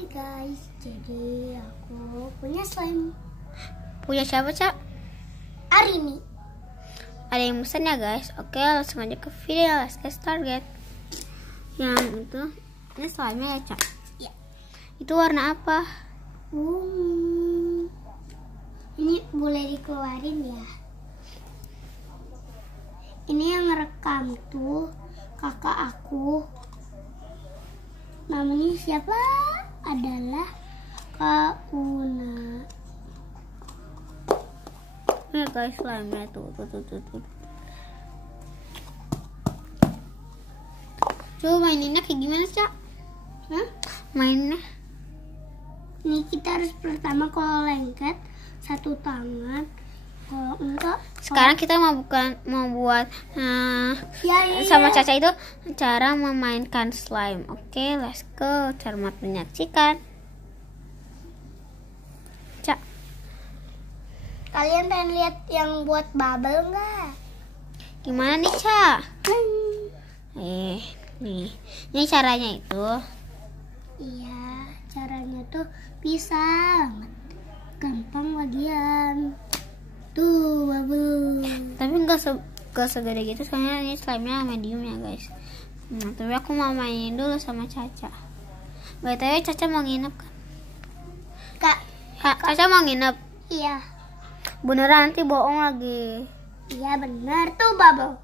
Hai guys, jadi aku punya slime. Punya siapa, Cak? Arini. Ada yang pesan ya guys. Oke, langsung aja ke video. Let's get started. Yang itu, ini slime ya, Cak? Ya. Itu warna apa? Ini boleh dikeluarin ya. Ini yang ngerekam tuh kakak aku. Namanya siapa? Adalah Kak Una. Ini guys, slime-nya tuh. Coba maininnya kayak gimana, Cak? Hah? Mainnya? Ini kita harus pertama kalau lengket satu tangan. Kalau enggak, Sekarang kita mau buat ya. sama Caca itu cara memainkan slime. Oke, let's go. Selamat menyaksikan. Cak, Kalian pengen lihat yang buat bubble nggak? gimana nih, Cak? Nih. Ini caranya itu. Iya, caranya tuh bisa banget. Gampang lagian. Tuh, bubble. Tapi nggak segede gitu, soalnya ini slime-nya medium ya, guys. Nah, tapi aku mau mainin dulu sama Caca. BTW Caca mau nginep kan? Kak, Caca mau nginep. iya. Beneran, nanti bohong lagi. Iya benar tuh bubble.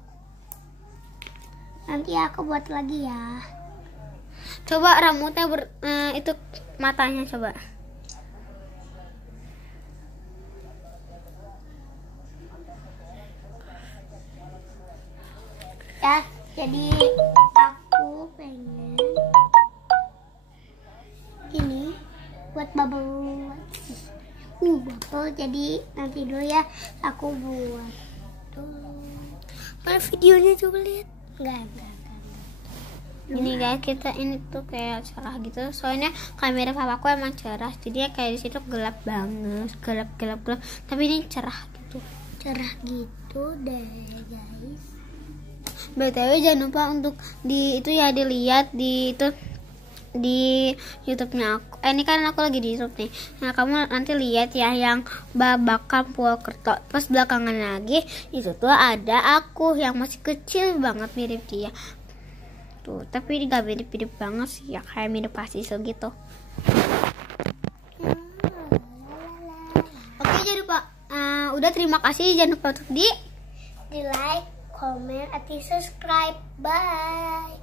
Nanti aku buat lagi ya. Coba rambutnya itu matanya coba. Ya, jadi aku pengen ini buat bubble. Bubble. Jadi nanti dulu ya aku buat dulu. Mana videonya coba lihat. Enggak. Ini guys, kita ini tuh kayak cerah gitu. Soalnya kamera papaku emang cerah, jadi ya kayak di situ gelap banget, gelap. Tapi ini cerah gitu. Cerah gitu deh guys. BTW jangan lupa untuk dilihat di YouTube-nya aku. Ini kan aku lagi di YouTube nih. Nah, kamu nanti lihat ya yang Babakan Purwokerto. Pas belakangan lagi itu tuh ada aku yang masih kecil banget mirip dia. Tuh, tapi nggak mirip banget sih ya, kayak mirip Pasisel gitu. Oke, jangan lupa. Udah, terima kasih. Jangan lupa untuk di Like, comment, atau subscribe. Bye.